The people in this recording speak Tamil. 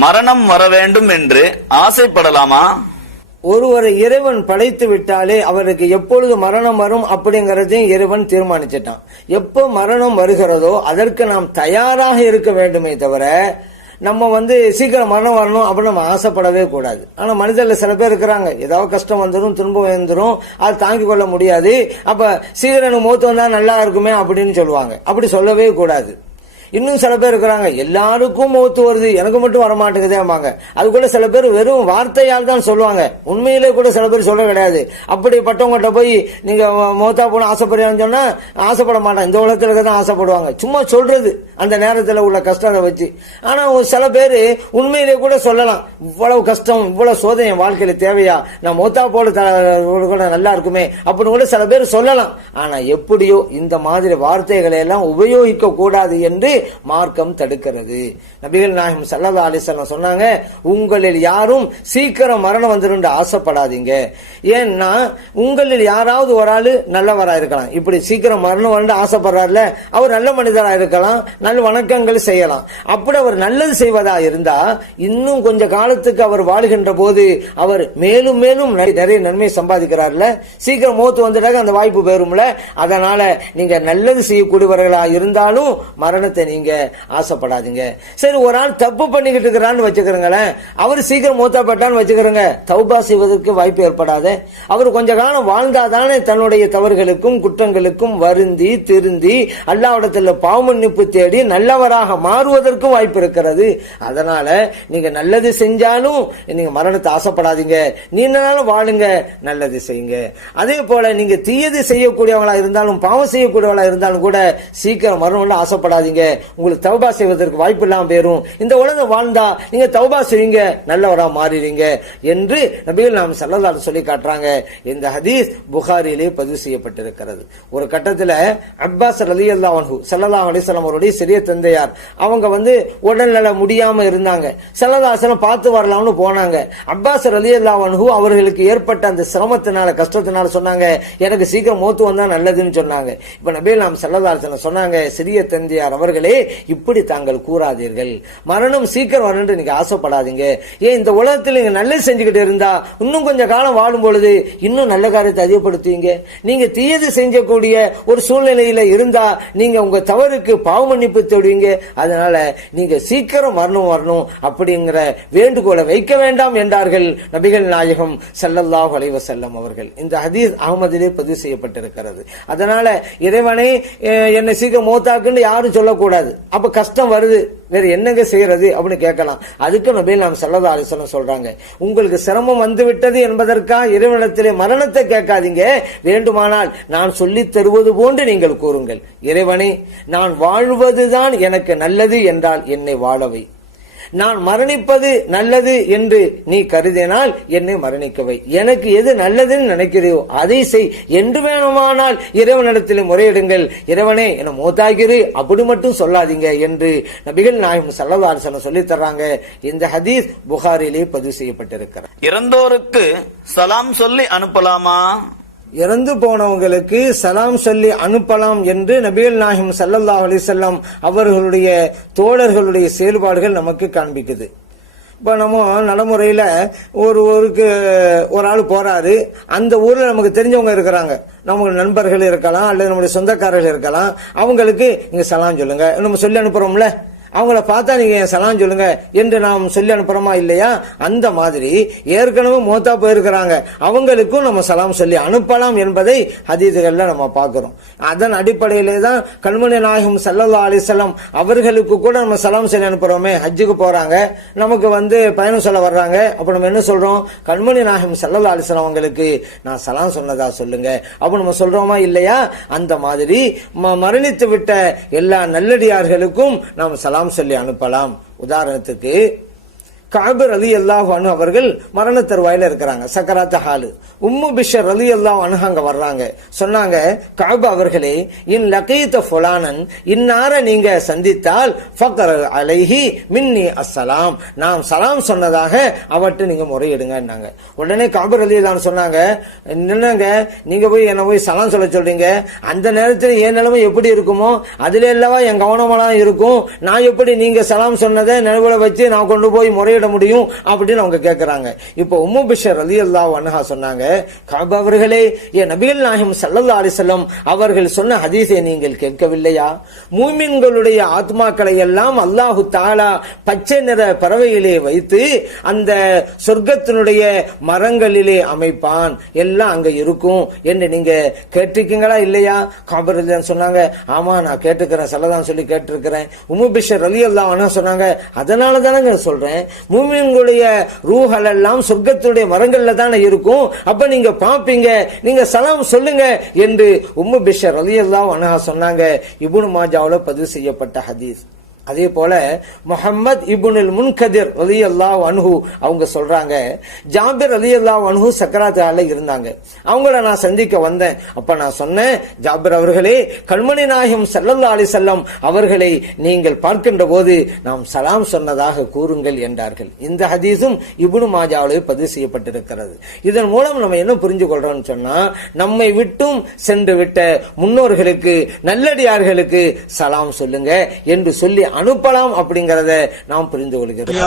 மரணம் வர வேண்டும் என்று ஆசைப்படலாமா? ஒருவரை இறைவன் படைத்து விட்டாலே அவருக்கு எப்பொழுது மரணம் வரும் அப்படிங்கறதையும் இறைவன் தீர்மானிச்சிட்டான். எப்போ மரணம் வருகிறதோ அதற்கு நாம் தயாராக இருக்க வேண்டுமே தவிர நம்ம சீக்கிரம் மரணம் வரணும் அப்படின்னு நம்ம ஆசைப்படவே கூடாது. ஆனா மனிதர்ல சில பேர் இருக்கிறாங்க, ஏதாவது கஷ்டம் வந்துடும், துன்பம் வந்துடும், அது தாங்கிக் கொள்ள முடியாது, அப்ப சீக்கிரம் எனக்கு மூத்து வந்தா நல்லா இருக்குமே அப்படின்னு சொல்லுவாங்க. அப்படி சொல்லவே கூடாது. இன்னும் சில பேர் இருக்கிறாங்க, எல்லாருக்கும் மௌத்து வருது, எனக்கு மட்டும் வரமாட்டேங்குதேம்பாங்க. அது கூட சில பேர் வெறும் வார்த்தையால் தான் சொல்லுவாங்க, உண்மையிலே கூட சில பேர் சொல்ல கிடையாது. அப்படிப்பட்டவங்ககிட்ட போய் நீங்க மௌத்தா போன ஆசைப்படுறான்னு சொன்னா ஆசைப்பட மாட்டாங்க, இந்த உலகத்துல தான் ஆசைப்படுவாங்க. சும்மா சொல்றது அந்த நேரத்தில் உள்ள கஷ்டத்தை வச்சு. ஆனா சில பேரு உண்மையிலே கூட சொல்லலாம், இவ்வளவு கஷ்டம் இவ்வளவு சோதனை வாழ்க்கையில தேவையா, நான் மௌத்தா போல நல்லா இருக்குமே அப்படின்னு கூட சில பேர் சொல்லலாம். ஆனா எப்படியோ இந்த மாதிரி வார்த்தைகளை எல்லாம் உபயோகிக்க கூடாது என்று மார்க்கம் தடுக்கிறது. நபிகள் நாயகம் ஸல்லல்லாஹு அலைஹி வஸல்லம் சொன்னாங்க, உங்களில் யாரும் சீக்கிரம் மரணம் வந்துடும் ஆசைப்படாதீங்க. ஏன்னா உங்களில் யாராவது ஒரு ஆளு நல்லவரா இருக்கலாம், இப்படி சீக்கிரம் மரணம் வந்து ஆசைப்படுறாருல அவர் நல்ல மனிதரா இருக்கலாம், நல்ல வணக்கங்கள் செய்யலாம். அப்படி அவர் நல்லது செய்வதா இருந்தா இன்னும் கொஞ்ச காலத்துக்கு அவர் வாழ்கின்ற போது அவர் மேலும் மேலும் நிறைய நன்மை சம்பாதிக்கிறார்ல, சீக்கிரம் மௌத்து வந்துட்டாங்க அந்த வாய்ப்பு பெறும்ல. அதனால நீங்க நல்லது செய்யக்கூடியவர்களா இருந்தாலும் மரணத்தை நீங்க ஆசைப்படாதீங்க. சரி, ஒரு ஆள் தப்பு பண்ணிக்கிட்டு இருக்கிறான்னு வச்சுக்கிறீங்களேன், அவர் சீக்கிரம் மூத்தாப்பட்டான்னு வச்சுக்கிறோங்க, தௌபா செய்வதற்கு வாய்ப்பு ஏற்படாத. அவர் கொஞ்ச காலம் வாழ்ந்தாதானே தன்னுடைய தவறுகளுக்கும் குற்றங்களுக்கும் வருந்தி திருந்தி அல்லாஹ்விடத்தில் பாவ மன்னிப்பு தேடி நல்லவராக மாறுவதற்கும் வாய்ப்பு இருக்கிறது. அதனால நீங்க நல்லது செஞ்சாலும் நீங்க மரணத்தை ஆசைப்படாதீங்க, நீண்ட வாழுங்க, நல்லது செய்யுங்க. அதே போல நீங்க தீயது செய்யக்கூடியவங்களா இருந்தாலும் பாவம் செய்யக்கூடியவங்களா இருந்தாலும் கூட சீக்கிரம் மரணம் ஆசைப்படாதீங்க, உங்களுக்கு தௌபா செய்வதற்கு வாய்ப்பு இல்லாம போயிரும். இந்த உலகம் வாழ்ந்தா நீங்க தௌபா செய்வீங்க, நல்லவரா மாறிடுங்க என்று நபிகள் நாயகம் ஸல்லல்லாஹு அலைஹி சொல்லி காட்டுறாங்க. இந்த ஹதீஸ் புகாரியிலே பதிவு செய்யப்பட்டிருக்கிறது. ஒரு கட்டத்தில் அப்பாஸ் ரலியல்லாஹு அன்ஹு ஸல்லல்லாஹு அலைஹி வஸல்லம் அவருடைய சிறிய தந்தையார் அவங்க உடல்நல முடியாம இருந்தாங்க. ஸல்லல்லாஹு அலைஹி வஸல்லம் பார்த்து வரலாம்னு போனாங்க. அப்பாஸ் ரலியல்லாஹு அன்ஹு அவர்களுக்கு ஏற்பட்ட அந்த சிரமத்தினால கஷ்டத்தினால சொன்னாங்க, எனக்கு சீக்கிரம் மௌத்து வந்தா நல்லதுன்னு சொன்னாங்க. இப்ப நபிகள் நாயகம் ஸல்லல்லாஹு அலைஹி வஸல்லம் சொன்னாங்க, சிறிய தந்தையார் அவர்களே, இப்படி தாங்கள் கூறாதீர்கள், மரணம் சீக்கிரம் வரணும் நீங்க ஆசைப்படாதீங்க. ஏன் இந்த உலகத்தில் நீங்க நல்லது செஞ்சுக்கிட்டு இருந்தா இன்னும் கொஞ்சம் காலம் வாழும் பொழுது இன்னும் நல்ல காரியத்தை அதிகப்படுத்துவீங்க. நீங்க தீயது செஞ்சக்கூடிய ஒரு சூழ்நிலையில இருந்தா நீங்க உங்க தவறுக்கு பாவ மன்னிப்பு தேடுவீங்க. அதனால நீங்க சீக்கிரம் மரணம் வரணும் அப்படிங்கிற வேண்டுகோளை வைக்க வேண்டாம் என்றார்கள் நபிகள் நாயகம் ஸல்லல்லாஹு அலைஹி வஸல்லம் அவர்கள். இந்த ஹதீஸ் அஹ்மதிலே பதிவு செய்யப்பட்டிருக்கிறது. அதனால இறைவனே என்னை சீக்கிரம் மௌத்தாக்குன்னு யாரும் சொல்லக்கூடாது. அப்ப கஷ்டம் வருது, வேற என்னங்க செய்யறது அப்படின்னு கேட்கலாம். அதுக்கு நபிகள் நாயகம் ஸல்லல்லாஹு அலைஹி வஸல்லம் சொல்றாங்க, உங்களுக்கு சிரமம் வந்து விட்டது என்பதற்காக இறைவனிடத்திலே மரணத்தை கேட்காதீங்க, வேண்டுமானால் நான் சொல்லித் தருவது போன்று நீங்கள் கூறுங்கள், இறைவனே நான் வாழ்வதுதான் எனக்கு நல்லது என்றால் என்னை வாழவை, நான் மரணிப்பது நல்லது என்று நீ கருதினால் என்னை மரணிக்கவை, எனக்கு எது நல்லதுன்னு நினைக்கிறோ அதை செய் என்று வேணுமானால் இறைவனிடத்தில் முறையிடுங்கள், இறைவனே என மௌத்தாகிரு அப்படி மட்டும் சொல்லாதீங்க என்று நபிகள் நாயகம் ஸல்லல்லாஹு அலைஹி வஸல்லம் சொல்லி தர்றாங்க. இந்த ஹதீஸ் புகாரிலே பதிவு செய்யப்பட்டிருக்கிறது. இறந்தோருக்கு சலாம் சொல்லி அனுப்பலாமா? இறந்து போனவங்களுக்கு சலாம் சொல்லி அனுப்பலாம் என்று நபிகள் நாயகம் ஸல்லல்லாஹு அலைஹி வஸல்லம் அவர்களுடைய தோழர்களுடைய செயல்பாடுகள் நமக்கு காண்பிக்குது. இப்ப நம்ம நடைமுறையில ஊருக்கு ஒரு ஆள் போறாரு, அந்த ஊர்ல நமக்கு தெரிஞ்சவங்க இருக்கிறாங்க, நமக்கு நண்பர்கள் இருக்கலாம் அல்லது நம்முடைய சொந்தக்காரர்கள் இருக்கலாம், அவங்களுக்கு இங்க சலாம் சொல்லுங்க நம்ம சொல்லி அனுப்புறோம்ல, அவங்கள பார்த்தா நீங்க சலாம் சொல்லுங்க என்று நாம் சொல்லி அனுப்புறோமா இல்லையா? அந்த மாதிரி ஏற்கனவே மௌத்தா போயிருக்கிறாங்க, அவங்களுக்கும் நம்ம சலாம் சொல்லி அனுப்பலாம் என்பதை ஹதீதுகள்ல நம்ம பார்க்கிறோம். அதன் அடிப்படையிலே தான் கண்மணி நாயகம் ஸல்லல்லாஹு அலைஹி வஸல்லம் அவர்களுக்கு கூட நம்ம சலாம் சொல்லி அனுப்புறோமே. ஹஜ்ஜுக்கு போறாங்க, நமக்கு பயணம் சொல்ல வர்றாங்க, அப்ப நம்ம என்ன சொல்றோம், கண்மணி நாயகம் ஸல்லல்லாஹு அலைஹி வஸல்லம் அவங்களுக்கு நான் சலாம் சொன்னதா சொல்லுங்க அப்ப நம்ம சொல்றோமா இல்லையா? அந்த மாதிரி மரணித்து விட்ட எல்லா நல்லடியார்களுக்கும் நாம் சலாம் சொல்லி அனுப்பலாம். உதாரணத்துக்கு கஅப் ரலியல்லாஹு அன்ஹு அவர்கள் மரண தருவாயில இருக்கிறாங்க, சக்கராத் ஹாலு. உம்மு பிஷர் ரலியல்லாஹு அன்ஹா அங்க வர்றாங்க. சொன்னாங்க, கஅப் அவர்களே, இன் லகீத ஃபுலானன், இன்னார நீங்க சந்தித்தால் ஃபக்ர அலைஹி மின்னி அஸ்ஸலாம், நாம் சலாம் சொன்னதாக அவர்கிட்ட நீங்க முறையிடுங்கன்னாங்க. உடனே கஅப் ரலியல்லாஹு சொன்னாங்க, என்னங்க நீங்க போய் என்ன போய் சலாம் சொல்ல சொல்றீங்க, அந்த நேரத்தில் என் நிலைமை எப்படி இருக்குமோ அதுல அல்லவா என் கவனமெல்லாம் இருக்கும், நான் எப்படி நீங்க சலாம் சொன்னதை நினைவுல வச்சு நான் கொண்டு போய் முறையிட முடியும் அப்படின்னு அவங்க கேட்கிறாங்க. இப்போ உம்மு பிஷர் ரலியல்லாஹு அன்ஹா சொன்னாங்க, கஅப் அவர்களே, என் நபிகள் நாயகம் ஸல்லல்லாஹு அலைஹி வஸல்லம் அவர்கள் சொன்ன ஹதீஸை நீங்கள் கேட்கவில்லையா? மூமின்களுடைய ஆத்மாக்களை எல்லாம் அல்லாஹு தஆலா பச்சை நிற பறவையிலே வைத்து அந்த சொர்க்கத்தினுடைய மரங்களிலே அமைப்பான், எல்லாம் அங்க இருக்கும் என்று நீங்க கேட்டிருக்கீங்களா இல்லையா? கஅப் ரலியல்லாஹு சொன்னாங்க, ஆமா நான் கேட்டுக்கிறேன், ஸல்லல்லாஹு சொல்லி கேட்டிருக்கிறேன். உம்மு பிஷர் ரலியல்லாஹு அன்ஹா சொன்னாங்க, அதனால தானங்க சொல்றேன், மூமின்களுடைய ரூஹல் எல்லாம் சொர்க்கத்துடைய மரங்கள்ல தானே இருக்கும், அப்ப நீங்க பாப்பீங்க, நீங்க சலாம் சொல்லுங்க என்று உம்மு பிஷர் ரலியல்லாஹு அன்ஹா சொன்னாங்க. இப்னு மாஜாவுல பதிவு செய்யப்பட்ட ஹதீஸ். அதே போல முஹம்மத் இப்னுல் முன்கதிர் ரலியல்லாஹு அன்ஹு அவங்க சொல்றாங்க, ஜாபிர் ரலியல்லாஹு அன்ஹு சக்கராத் ஹால்ல இருந்தாங்க, அவங்கள நான் சந்திக்க வந்தேன். அப்ப நான் சொன்னேன், ஜாபிர் அவர்களே, கண்மணி நாயகம் ஸல்லல்லாஹு அலைஹி வஸல்லம் அவர்களை நீங்கள் பார்க்கின்ற போது நாம் சலாம் சொன்னதாக கூறுங்கள் என்றார்கள். இந்த ஹதீஸும் இப்னு மாஜாவிலே பதிவு செய்யப்பட்டிருக்கிறது. இதன் மூலம் நம்ம என்ன புரிஞ்சு கொள்றோம்னு சொன்னா, நம்மை விட்டும் சென்று விட்ட முன்னோர்களுக்கு, நல்லடியார்களுக்கு சலாம் சொல்லுங்க என்று சொல்லி அனுப்பலாம் அப்படிங்கறத நாம் புரிந்து கொள்கிறோம்.